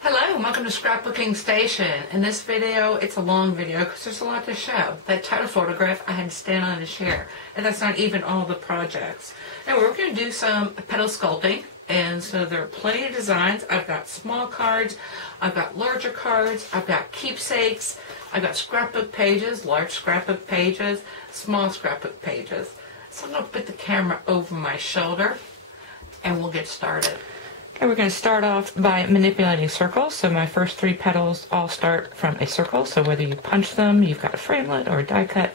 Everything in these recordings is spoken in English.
Hello and welcome to Scrapbooking Station. In this video, it's a long video because there's a lot to show. That title photograph I had to stand on and share, and that's not even all the projects. Now we're going to do some petal sculpting, and so there are plenty of designs. I've got small cards, I've got larger cards, I've got keepsakes, I've got scrapbook pages, large scrapbook pages, small scrapbook pages. So I'm going to put the camera over my shoulder and we'll get started. Okay, we're going to start off by manipulating circles. So my first three petals all start from a circle. So whether you punch them, you've got a framelit or a die cut,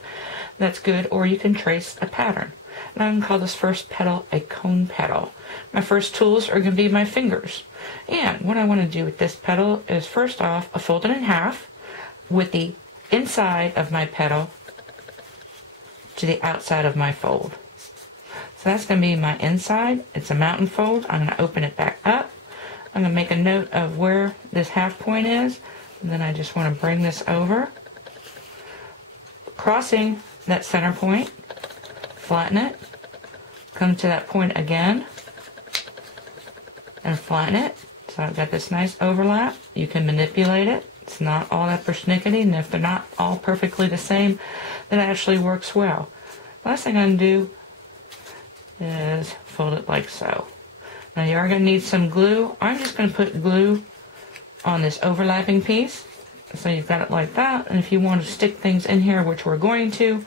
that's good. Or you can trace a pattern. And I'm going to call this first petal a cone petal. My first tools are going to be my fingers. And what I want to do with this petal is first off, I fold it in half with the inside of my petal to the outside of my fold. So that's going to be my inside. It's a mountain fold. I'm going to open it back up. I'm going to make a note of where this half point is. And then I just want to bring this over. Crossing that center point. Flatten it. Come to that point again. And flatten it. So I've got this nice overlap. You can manipulate it. It's not all that persnickety. And if they're not all perfectly the same, that actually works well. Last thing I'm going to do is fold it like so. Now you are going to need some glue. I'm just going to put glue on this overlapping piece. So you've got it like that. And if you want to stick things in here, which we're going to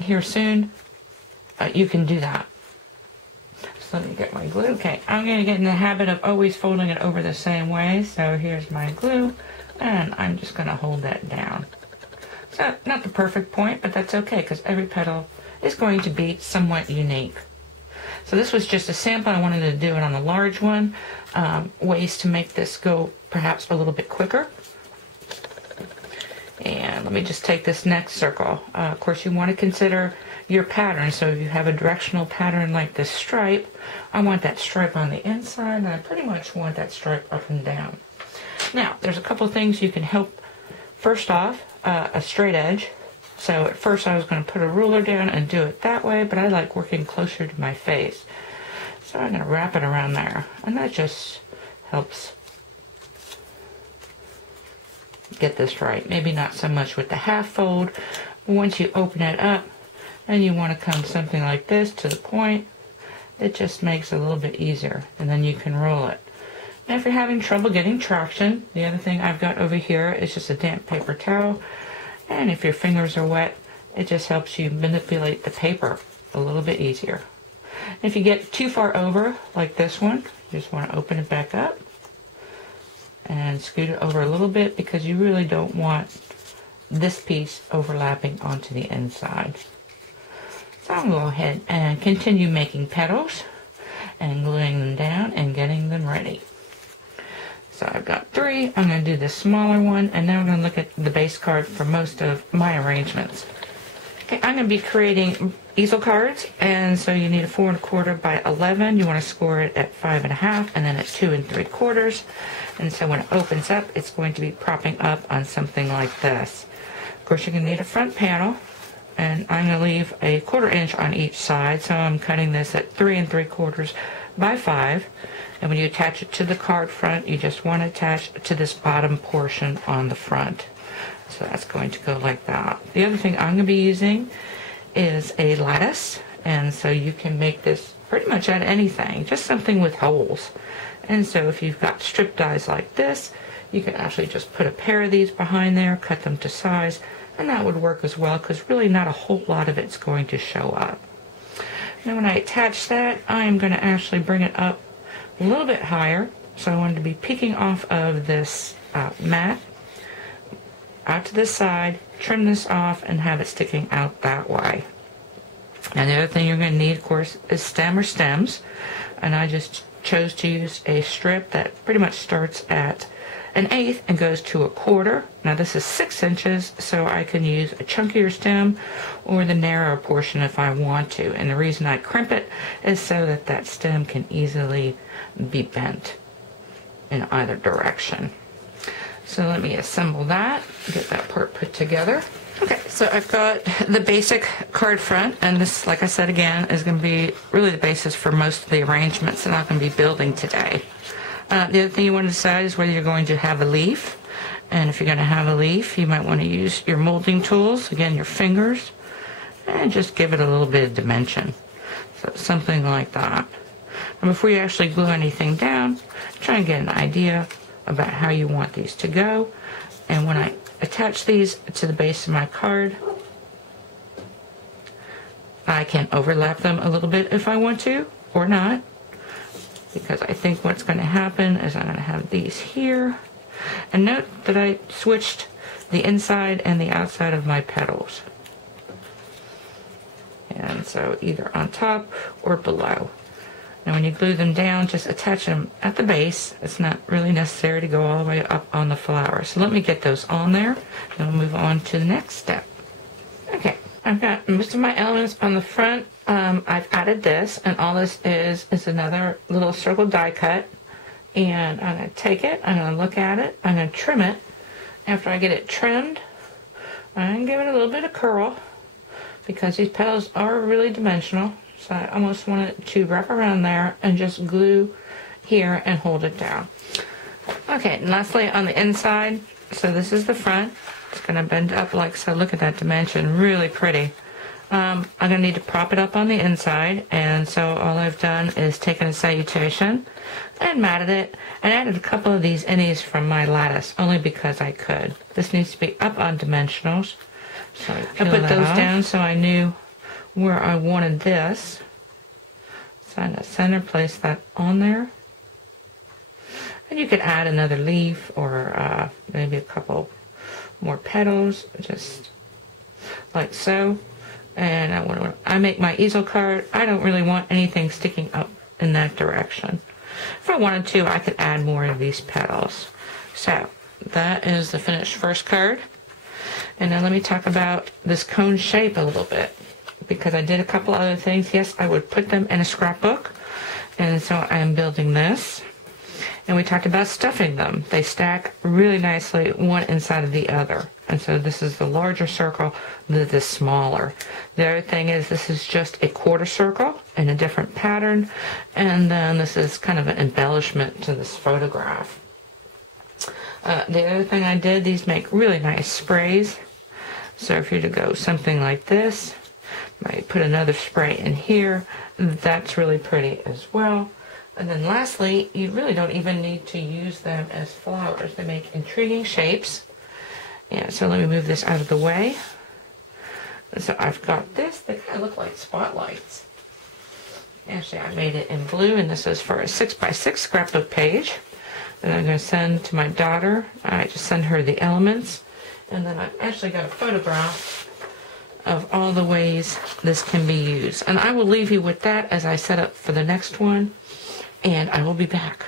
here soon, you can do that. So let me get my glue. Okay, I'm going to get in the habit of always folding it over the same way. So here's my glue, and I'm just going to hold that down. So not the perfect point, but that's okay because every petal is going to be somewhat unique. So this was just a sample. I wanted to do it on a large one. Ways to make this go perhaps a little bit quicker. And let me just take this next circle. Of course, you want to consider your pattern. So if you have a directional pattern like this stripe, I want that stripe on the inside, and I pretty much want that stripe up and down. Now, there's a couple things you can help. First off, a straight edge. So at first I was going to put a ruler down and do it that way, but I like working closer to my face. So I'm going to wrap it around there, and that just helps get this right. Maybe not so much with the half fold, but once you open it up and you want to come something like this to the point, it just makes it a little bit easier, and then you can roll it. Now if you're having trouble getting traction, the other thing I've got over here is just a damp paper towel. And if your fingers are wet, it just helps you manipulate the paper a little bit easier. If you get too far over, like this one, you just want to open it back up and scoot it over a little bit because you really don't want this piece overlapping onto the inside. So I'm going to go ahead and continue making petals and gluing them down and getting them ready. So I've got three. I'm going to do the smaller one, and now I'm going to look at the base card for most of my arrangements. Okay, I'm going to be creating easel cards, and so you need a 4 1/4 by 11. You want to score it at 5 1/2, and then at 2 3/4. And so when it opens up, it's going to be propping up on something like this. Of course, you're going to need a front panel, and I'm going to leave a 1/4 inch on each side. So I'm cutting this at 3 3/4 by 5. And when you attach it to the card front, you just want to attach to this bottom portion on the front. So that's going to go like that. The other thing I'm going to be using is a lattice. And so you can make this pretty much out of anything, just something with holes. And so if you've got strip dies like this, you can actually just put a pair of these behind there, cut them to size, and that would work as well because really not a whole lot of it's going to show up. Now when I attach that, I'm going to actually bring it up a little bit higher, so I wanted to be peeking off of this mat out to this side, trim this off, and have it sticking out that way. Now the other thing you're going to need, of course, is stem or stems, and I just chose to use a strip that pretty much starts at 1/8 and goes to 1/4. Now this is 6 inches, so I can use a chunkier stem or the narrower portion if I want to. And the reason I crimp it is so that that stem can easily be bent in either direction. So let me assemble that, get that part put together. Okay, so I've got the basic card front, and this, like I said again, is going to be really the basis for most of the arrangements that I'm going to be building today. The other thing you want to decide is whether you're going to have a leaf. And if you're going to have a leaf, you might want to use your molding tools, again, your fingers, and just give it a little bit of dimension. So something like that. And before you actually glue anything down, try and get an idea about how you want these to go. And when I attach these to the base of my card, I can overlap them a little bit if I want to, or not. Because I think what's going to happen is I'm going to have these here. And note that I switched the inside and the outside of my petals. And so either on top or below. Now when you glue them down, just attach them at the base. It's not really necessary to go all the way up on the flower. So let me get those on there, and we'll move on to the next step. Okay, I've got most of my elements on the front. I've added this, and all this is another little circle die cut. And I'm going to take it, I'm going to look at it, I'm going to trim it. After I get it trimmed, I'm going to give it a little bit of curl, because these petals are really dimensional. So I almost want it to wrap around there and just glue here and hold it down. Okay, and lastly on the inside, so this is the front. It's going to bend up like so. Look at that dimension, really pretty. I'm going to need to prop it up on the inside, and so all I've done is taken a salutation and matted it, and added a couple of these innies from my lattice, only because I could. This needs to be up on dimensionals, so I put those down so I knew where I wanted this. So I'm going to center place that on there. And you could add another leaf or maybe a couple more petals, just like so. And I make my easel card, I don't really want anything sticking up in that direction. If I wanted to, I could add more of these petals. So that is the finished first card. And now let me talk about this cone shape a little bit, because I did a couple other things. Yes, I would put them in a scrapbook, and so I'm building this. And we talked about stuffing them. They stack really nicely one inside of the other. And so this is the larger circle, this is smaller. The other thing is this is just a quarter circle in a different pattern. And then this is kind of an embellishment to this photograph. The other thing I did, these make really nice sprays. So if you're to go something like this, might put another spray in here. That's really pretty as well. And then lastly, you really don't even need to use them as flowers. They make intriguing shapes. Yeah, so let me move this out of the way. So I've got this. They kind of look like spotlights. Actually, I made it in blue, and this is for a 6x6 scrapbook page that I'm going to send to my daughter. I just send her the elements. And then I've actually got a photograph of all the ways this can be used. And I will leave you with that as I set up for the next one. And I will be back.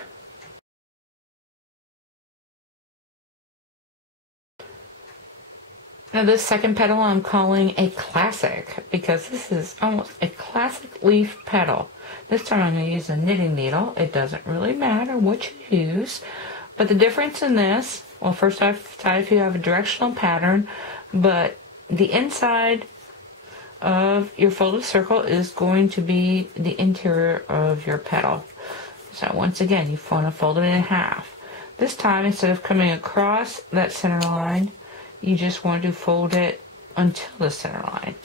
Now this second petal I'm calling a classic, because this is almost a classic leaf petal. This time I'm going to use a knitting needle. It doesn't really matter what you use. But the difference in this, well, first off, if you have a directional pattern, but the inside of your folded circle is going to be the interior of your petal. So once again, you want to fold it in half. This time, instead of coming across that center line, you just want to fold it until the center line.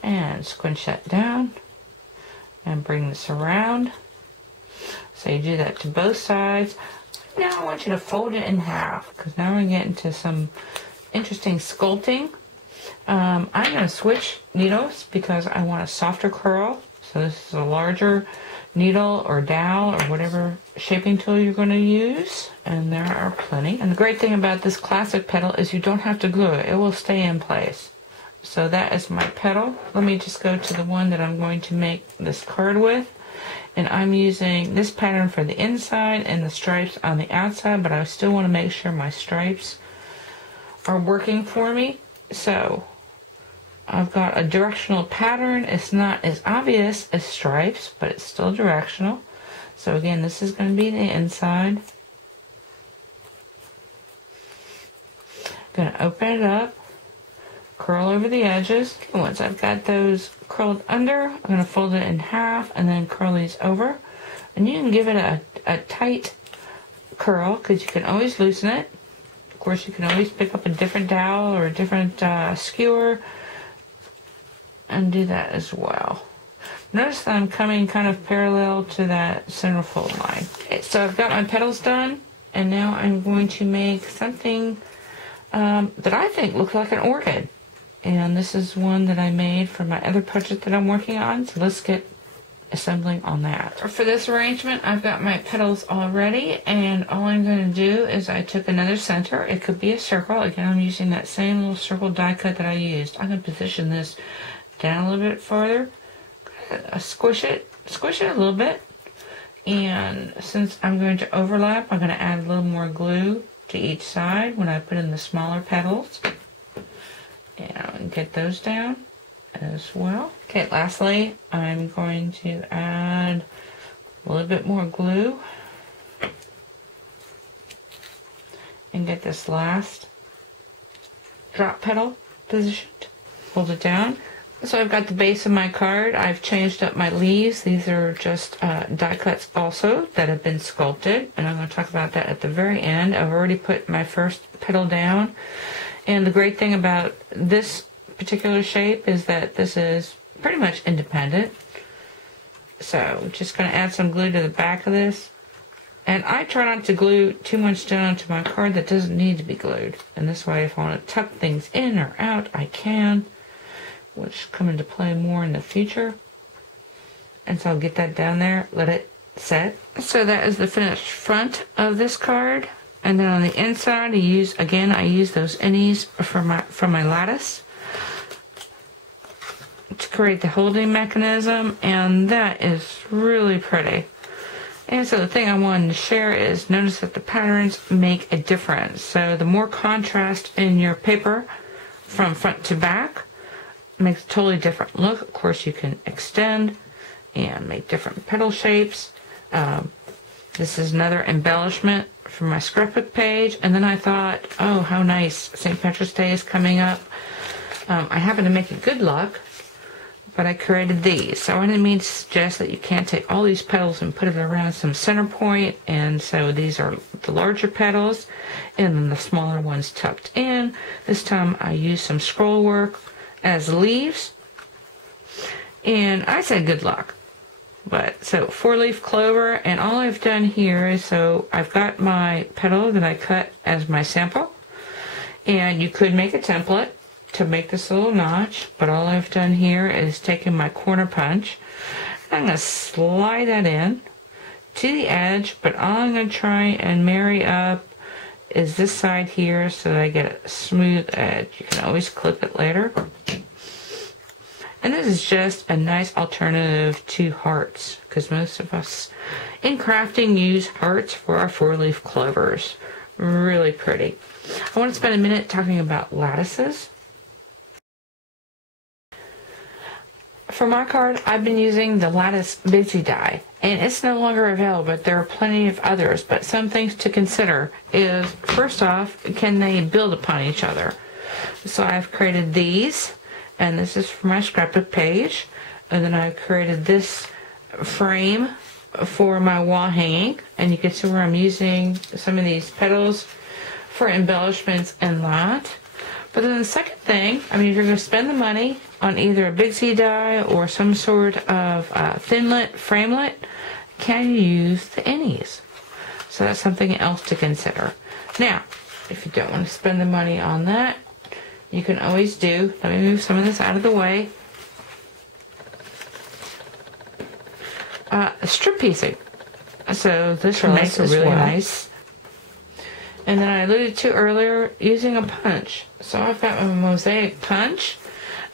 And squinch that down and bring this around. So you do that to both sides. Now I want you to fold it in half, because now we're getting into some interesting sculpting. I'm going to switch needles because I want a softer curl. So this is a larger needle or dowel or whatever shaping tool you're going to use, and there are plenty. And the great thing about this classic petal is you don't have to glue it. It will stay in place. So that is my petal. Let me just go to the one that I'm going to make this card with. And I'm using this pattern for the inside and the stripes on the outside, but I still want to make sure my stripes are working for me. So I've got a directional pattern. It's not as obvious as stripes, but it's still directional. So again, this is going to be the inside. Going to open it up, curl over the edges. Once I've got those curled under, I'm going to fold it in half and then curl these over. And you can give it a tight curl because you can always loosen it. Of course, you can always pick up a different dowel or a different skewer and do that as well. Notice that I'm coming kind of parallel to that center fold line. Okay, so I've got my petals done, and now I'm going to make something that I think looks like an orchid. And this is one that I made for my other project that I'm working on, so let's get assembling on that. For this arrangement, I've got my petals all ready, and all I'm going to do is I took another center. It could be a circle. Again, I'm using that same little circle die cut that I used. I'm going to position this down a little bit farther. Squish it a little bit, and since I'm going to overlap, I'm going to add a little more glue to each side when I put in the smaller petals, and get those down as well. Okay, lastly, I'm going to add a little bit more glue and get this last drop petal positioned. Hold it down. So I've got the base of my card. I've changed up my leaves. These are just die cuts also that have been sculpted, and I'm going to talk about that at the very end. I've already put my first petal down, and the great thing about this particular shape is that this is pretty much independent. So just going to add some glue to the back of this, and I try not to glue too much down onto my card that doesn't need to be glued, and this way if I want to tuck things in or out, I can, which come into play more in the future. And so I'll get that down there, let it set. So that is the finished front of this card. And then on the inside, I use those innies from my lattice to create the holding mechanism, and that is really pretty. And so the thing I wanted to share is notice that the patterns make a difference. So the more contrast in your paper from front to back makes a totally different look. Of course, you can extend and make different petal shapes. This is another embellishment for my scrapbook page. And then I thought, oh, how nice. St. Patrick's Day is coming up. I happen to make a good luck, but I created these. So I didn't mean to suggest that you can't take all these petals and put it around some center point. And so these are the larger petals, and then the smaller ones tucked in. This time I used some scroll work as leaves, and I said good luck. But so 4-leaf clover, and all I've done here is, so I've got my petal that I cut as my sample, and you could make a template to make this little notch, but all I've done here is taken my corner punch. I'm going to slide that in to the edge, but all I'm going to try and marry up is this side here so that I get a smooth edge. You can always clip it later. And this is just a nice alternative to hearts, because most of us in crafting use hearts for our 4-leaf clovers. Really pretty. I want to spend a minute talking about lattices. For my card, I've been using the lattice Bigsy die, and it's no longer available, but there are plenty of others. But some things to consider is, first off, can they build upon each other? So I've created these, and this is for my scrapbook page, and then I've created this frame for my wall hanging, and you can see where I'm using some of these petals for embellishments and that. But then the second thing, I mean, if you're going to spend the money on either a Bigsy die or some sort of thinlet, framelit, can you use the innies? So that's something else to consider. Now, if you don't want to spend the money on that, you can always do, let me move some of this out of the way, strip piecing. So this makes it really nice. And then I alluded to earlier, using a punch. So I've got my mosaic punch.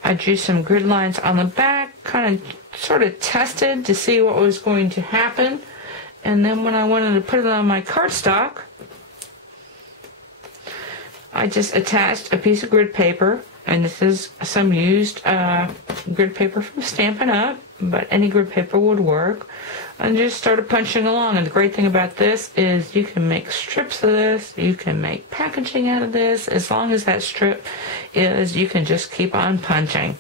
I drew some grid lines on the back, kind of sort of tested to see what was going to happen. And then when I wanted to put it on my cardstock, I just attached a piece of grid paper, and this is some used grid paper from Stampin' Up, but any grid paper would work, and just started punching along. And the great thing about this is you can make strips of this, you can make packaging out of this. As long as that strip is, you can just keep on punching.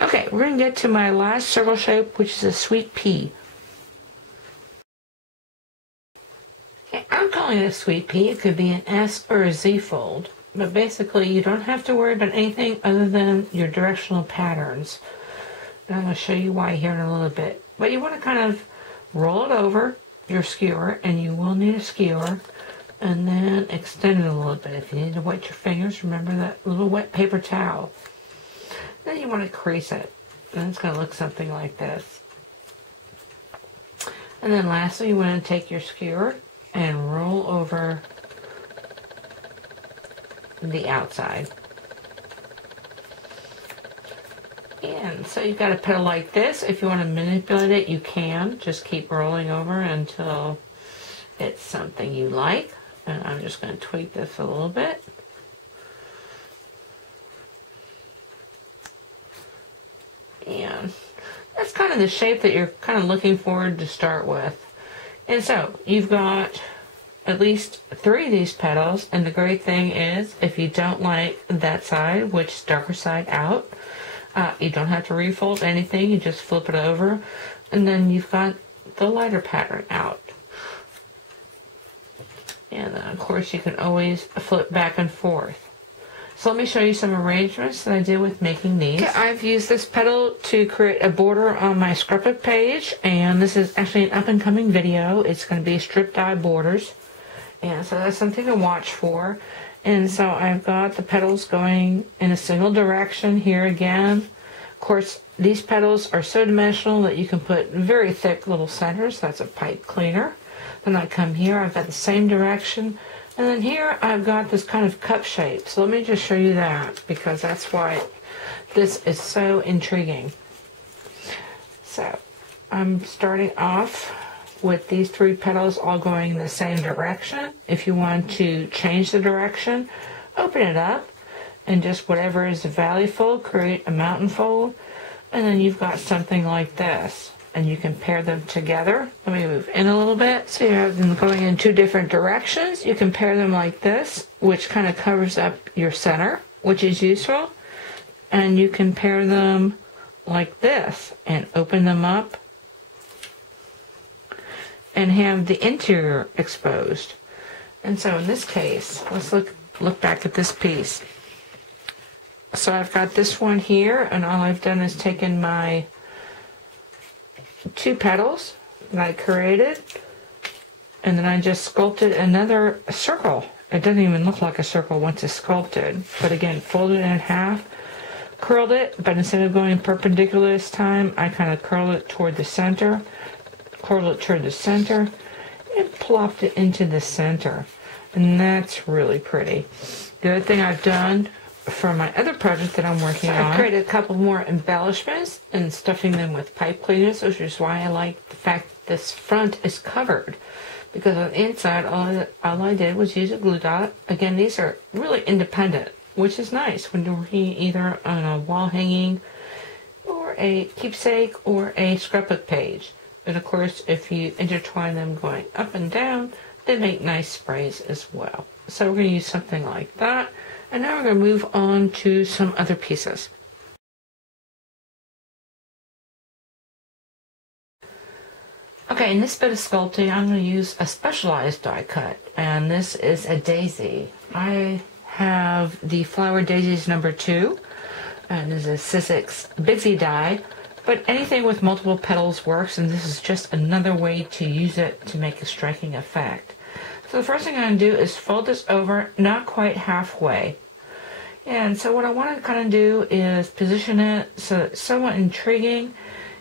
Okay, we're going to get to my last circle shape, which is a sweet pea. I'm calling calling it a sweet pea. It could be an S or a Z fold. But basically, you don't have to worry about anything other than your directional patterns. And I'm going to show you why here in a little bit. But you want to kind of roll it over your skewer, and you will need a skewer, and then extend it a little bit. If you need to wet your fingers, remember that little wet paper towel. Then you want to crease it, and it's going to look something like this. And then lastly, you want to take your skewer and roll over the outside. And so you've got a petal like this. If you want to manipulate it, you can. Just keep rolling over until it's something you like. And I'm just going to tweak this a little bit. And that's kind of the shape that you're kind of looking forward to start with. And so you've got at least 3 of these petals, and the great thing is if you don't like that side, which is darker side out, you don't have to refold anything. You just flip it over, and then you've got the lighter pattern out. And then of course you can always flip back and forth. So let me show you some arrangements that I did with making these. Okay, I've used this petal to create a border on my scrapbook page, and this is actually an up-and-coming video. It's going to be strip dye borders, and so that's something to watch for. And so I've got the petals going in a single direction here again. Of course, these petals are so dimensional that you can put very thick little centers. That's a pipe cleaner. Then I come here, I've got the same direction. And then here I've got this kind of cup shape. So let me just show you that, because that's why this is so intriguing. So I'm starting off with these 3 petals all going in the same direction. If you want to change the direction, open it up and just whatever is a valley fold, create a mountain fold, and then you've got something like this. And you can pair them together. Let me move in a little bit. So you have them going in 2 different directions. You can pair them like this, which kind of covers up your center, which is useful. And you can pair them like this and open them up and have the interior exposed. And so in this case, let's look back at this piece. So I've got this one here, and all I've done is taken my 2 petals that I created, and then I just sculpted another circle. It doesn't even look like a circle once it's sculpted, but again, folded it in half, curled it, but instead of going perpendicular this time, I kind of curled it toward the center, and plopped it into the center, and that's really pretty. The other thing I've done for my other project that I'm working on, I created a couple more embellishments and stuffing them with pipe cleaners, which is why I like the fact that this front is covered, because on the inside all I did was use a glue dot. Again, these are really independent, which is nice when you're working either on a wall hanging or a keepsake or a scrapbook page. And of course, if you intertwine them going up and down, they make nice sprays as well. So we're going to use something like that. And now we're going to move on to some other pieces. Okay, in this bit of sculpting, I'm going to use a specialized die cut, and this is a daisy. I have the Flower Daisies number 2, and this is a Sizzix Bitsy die, but anything with multiple petals works, and this is just another way to use it to make a striking effect. So the first thing I'm going to do is fold this over, not quite halfway. And so what I want to kind of do is position it so it's somewhat intriguing.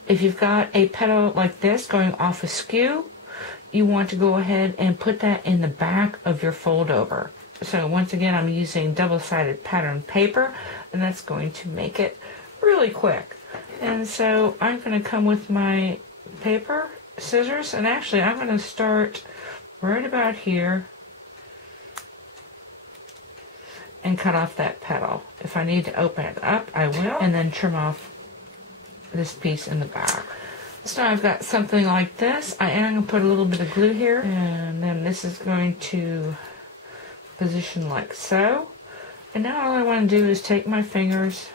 If you've got a petal like this going off askew, you want to go ahead and put that in the back of your fold over. So once again, I'm using double-sided pattern paper, and that's going to make it really quick. And so I'm going to come with my paper, scissors, and actually I'm going to start right about here and cut off that petal. If I need to open it up, I will, and then trim off this piece in the back. So I've got something like this. I am going to put a little bit of glue here, and then this is going to position like so. And now all I want to do is take my fingers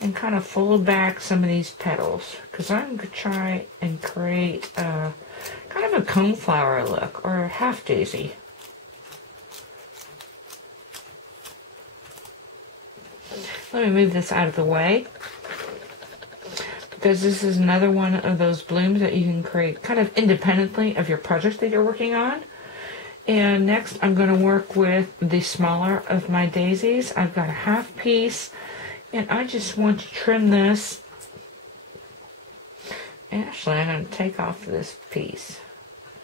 and kind of fold back some of these petals, because I'm going to try and create kind of a coneflower look, or a half daisy. Let me move this out of the way, because this is another one of those blooms that you can create kind of independently of your project that you're working on. And next I'm going to work with the smaller of my daisies. I've got a half piece, and I just want to trim this. Actually, I'm going to take off this piece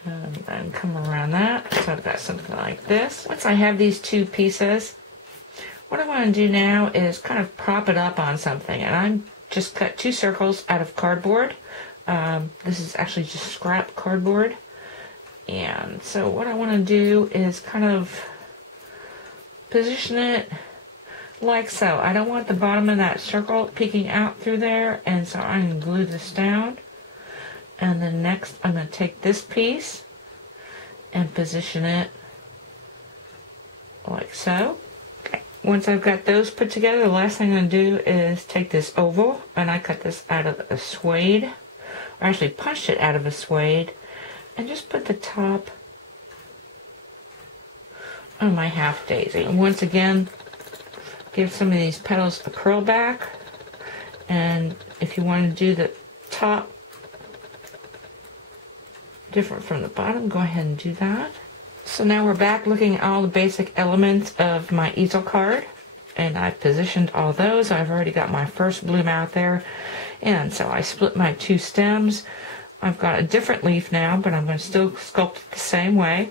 and then come around that. So I've got something like this. Once I have these two pieces, what I want to do now is kind of prop it up on something. And I'm just cut 2 circles out of cardboard. This is actually just scrap cardboard. And so what I want to do is kind of position it like so. I don't want the bottom of that circle peeking out through there, and so I'm going to glue this down. And then next I'm going to take this piece and position it like so. Okay. Once I've got those put together, the last thing I'm going to do is take this oval, and I cut this out of a suede, or actually punched it out of a suede, and just put the top on my half daisy. And once again, give some of these petals a curl back, and if you want to do the top different from the bottom, go ahead and do that. So now we're back looking at all the basic elements of my easel card, and I've positioned all those. I've already got my first bloom out there, and so I split my 2 stems. I've got a different leaf now, but I'm going to still sculpt it the same way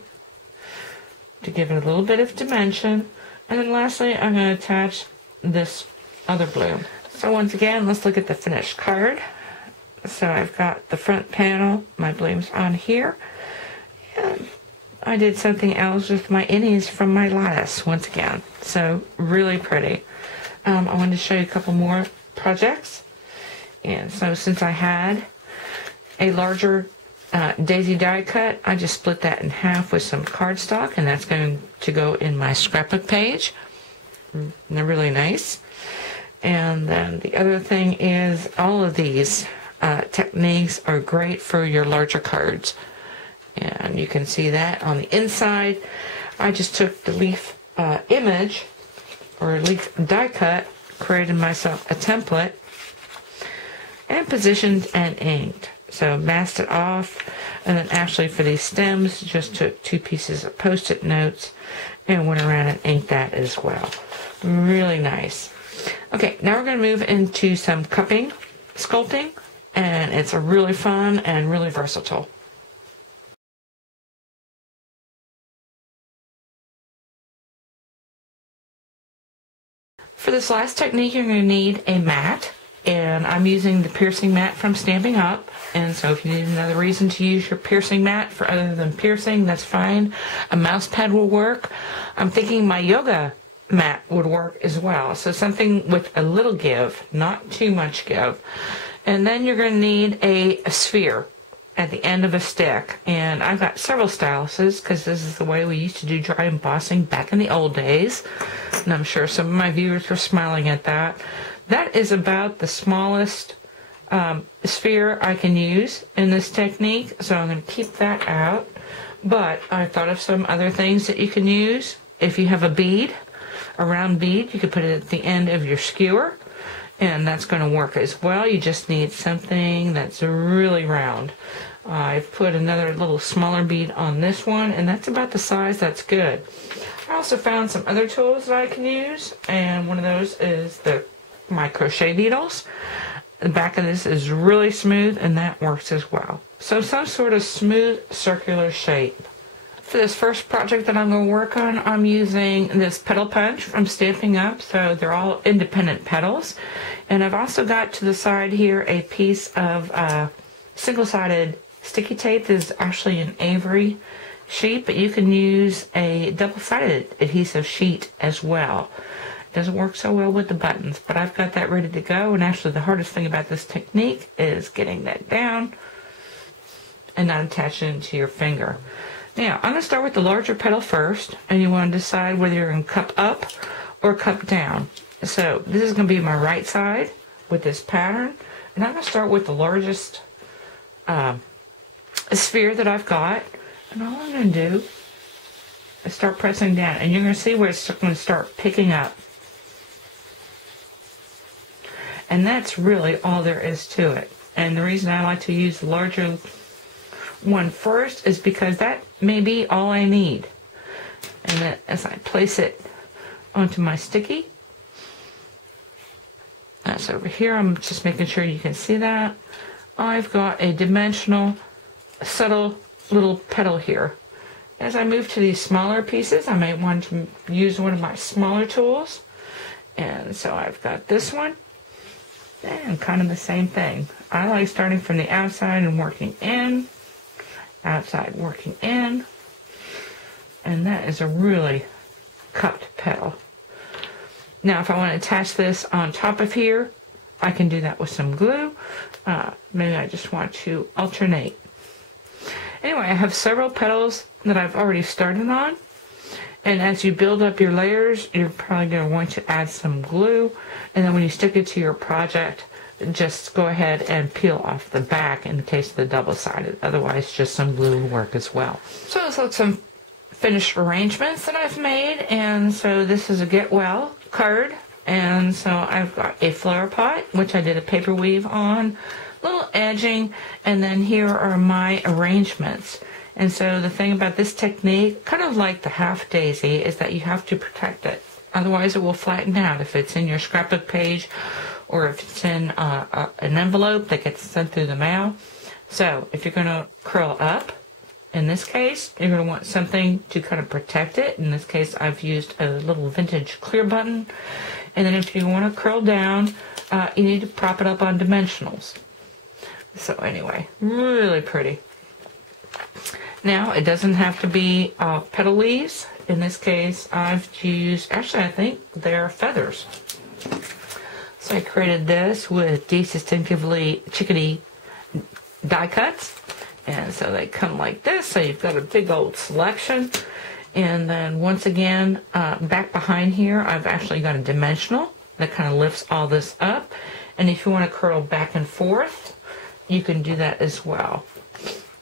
to give it a little bit of dimension. And then lastly, I'm going to attach this other bloom. So once again, let's look at the finished card. So I've got the front panel, my blooms on here. And I did something else with my innies from my lattice once again. So really pretty. I wanted to show you a couple more projects. And so since I had a larger daisy die cut, I just split that in half with some cardstock, and that's going to go in my scrapbook page. And they're really nice. And then the other thing is, all of these techniques are great for your larger cards, and you can see that on the inside. I just took the leaf image, or leaf die cut, created myself a template, and positioned and inked. So masked it off, and then actually for these stems, just took 2 pieces of Post-it notes and went around and inked that as well. Really nice. Okay, now we're going to move into some cupping sculpting, and it's a really fun and really versatile. For this last technique, you're going to need a mat. And I'm using the piercing mat from Stamping Up. And so if you need another reason to use your piercing mat for other than piercing, that's fine. A mouse pad will work. I'm thinking my yoga mat would work as well. So something with a little give, not too much give. And then you're going to need a sphere at the end of a stick. And I've got several styluses, because this is the way we used to do dry embossing back in the old days. And I'm sure some of my viewers were smiling at that. That is about the smallest sphere I can use in this technique, so I'm going to keep that out. But I thought of some other things that you can use. If you have a bead, a round bead, you could put it at the end of your skewer, and that's going to work as well. You just need something that's really round. I've put another little smaller bead on this one, and that's about the size that's good. I also found some other tools that I can use, and one of those is my crochet needles. The back of this is really smooth, and that works as well. So some sort of smooth circular shape. For this first project that I'm going to work on, I'm using this petal punch from Stamping Up. So they're all independent petals. And I've also got to the side here a piece of single-sided sticky tape. This is actually an Avery sheet, but you can use a double-sided adhesive sheet as well. Doesn't work so well with the buttons, but I've got that ready to go. And actually the hardest thing about this technique is getting that down and not attaching it to your finger. Now I'm going to start with the larger petal first, and you want to decide whether you're going to cup up or cup down. So this is going to be my right side with this pattern, and I'm going to start with the largest sphere that I've got, and all I'm going to do is start pressing down, and you're going to see where it's going to start picking up. And that's really all there is to it. And the reason I like to use the larger one first is because that may be all I need. And then as I place it onto my sticky, that's over here. I'm just making sure you can see that. I've got a dimensional, subtle little petal here. As I move to these smaller pieces, I might want to use one of my smaller tools. And so I've got this one, and kind of the same thing. I like starting from the outside and working in, outside working in, and that is a really cupped petal. Now if I want to attach this on top of here, I can do that with some glue. Maybe I just want to alternate. Anyway, I have several petals that I've already started on. And as you build up your layers, you're probably going to want to add some glue. And then when you stick it to your project, just go ahead and peel off the back in the case of the double-sided. Otherwise, just some glue will work as well. So let's look at some finished arrangements that I've made. And so this is a get well card. And so I've got a flower pot, which I did a paper weave on, little edging, and then here are my arrangements. And so the thing about this technique, kind of like the half daisy, is that you have to protect it. Otherwise it will flatten out if it's in your scrapbook page or if it's in an envelope that gets sent through the mail. So if you're going to curl up, in this case, you're going to want something to kind of protect it. In this case, I've used a little vintage clear button. And then if you want to curl down, you need to prop it up on dimensionals. So anyway, really pretty. Now, it doesn't have to be petal leaves. In this case, I've used, actually I think they're feathers. So I created this with distinctively chickadee die cuts. And so they come like this, so you've got a big old selection. And then once again, back behind here, I've actually got a dimensional that kind of lifts all this up. And if you want to curl back and forth, you can do that as well.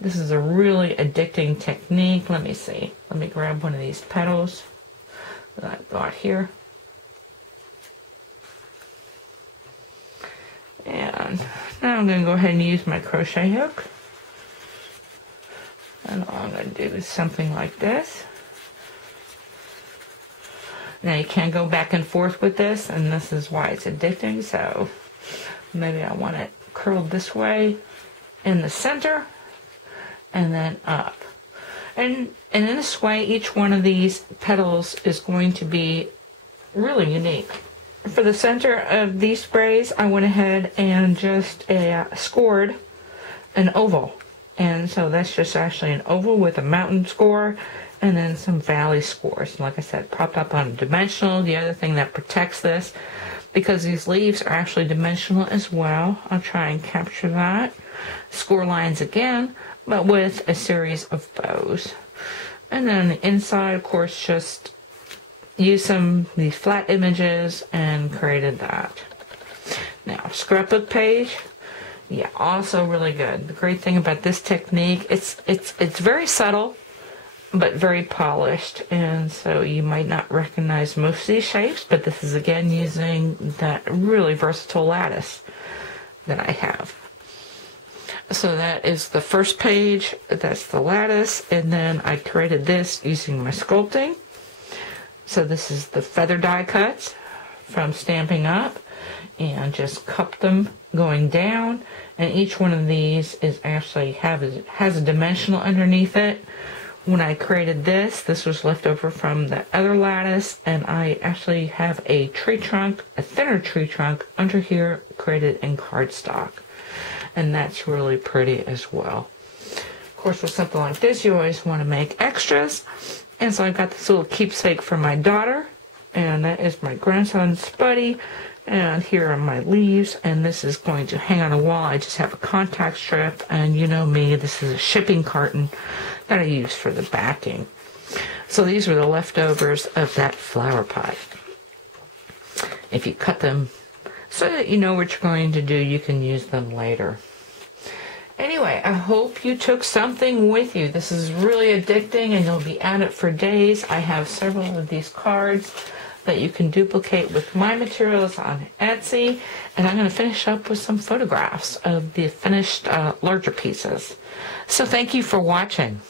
This is a really addicting technique. Let me see. Let me grab one of these petals that I've got here. And now I'm going to go ahead and use my crochet hook. And all I'm going to do is something like this. Now you can go back and forth with this, and this is why it's addicting. So maybe I want it curled this way in the center and then up. And in this way, each one of these petals is going to be really unique. For the center of these sprays, I went ahead and just scored an oval. And so that's just actually an oval with a mountain score and then some valley scores. Like I said, propped up on a dimensional. The other thing that protects this, because these leaves are actually dimensional as well, I'll try and capture that. Score lines again, but with a series of bows. And then on the inside, of course, just use these flat images and created that. Now, scrapbook page. Yeah, also really good. The great thing about this technique, it's very subtle, but very polished. And so you might not recognize most of these shapes, but this is again using that really versatile lattice that I have. So that is the first page. That's the lattice. And then I created this using my sculpting. So this is the feather die cuts from Stamping Up, and just cup them going down. And each one of these is actually has a dimensional underneath it. When I created this was left over from the other lattice, and I actually have a tree trunk, a thinner tree trunk under here, created in cardstock. And that's really pretty as well. Of course, with something like this, you always want to make extras. And so I got this little keepsake for my daughter, and that is my grandson Spuddy. And here are my leaves, and this is going to hang on a wall. I just have a contact strip, and you know me, this is a shipping carton that I use for the backing. So these are the leftovers of that flower pot. If you cut them so that you know what you're going to do, you can use them later. Anyway, I hope you took something with you. This is really addicting, and you'll be at it for days. I have several of these cards that you can duplicate with my materials on Etsy. And I'm going to finish up with some photographs of the finished larger pieces. So thank you for watching.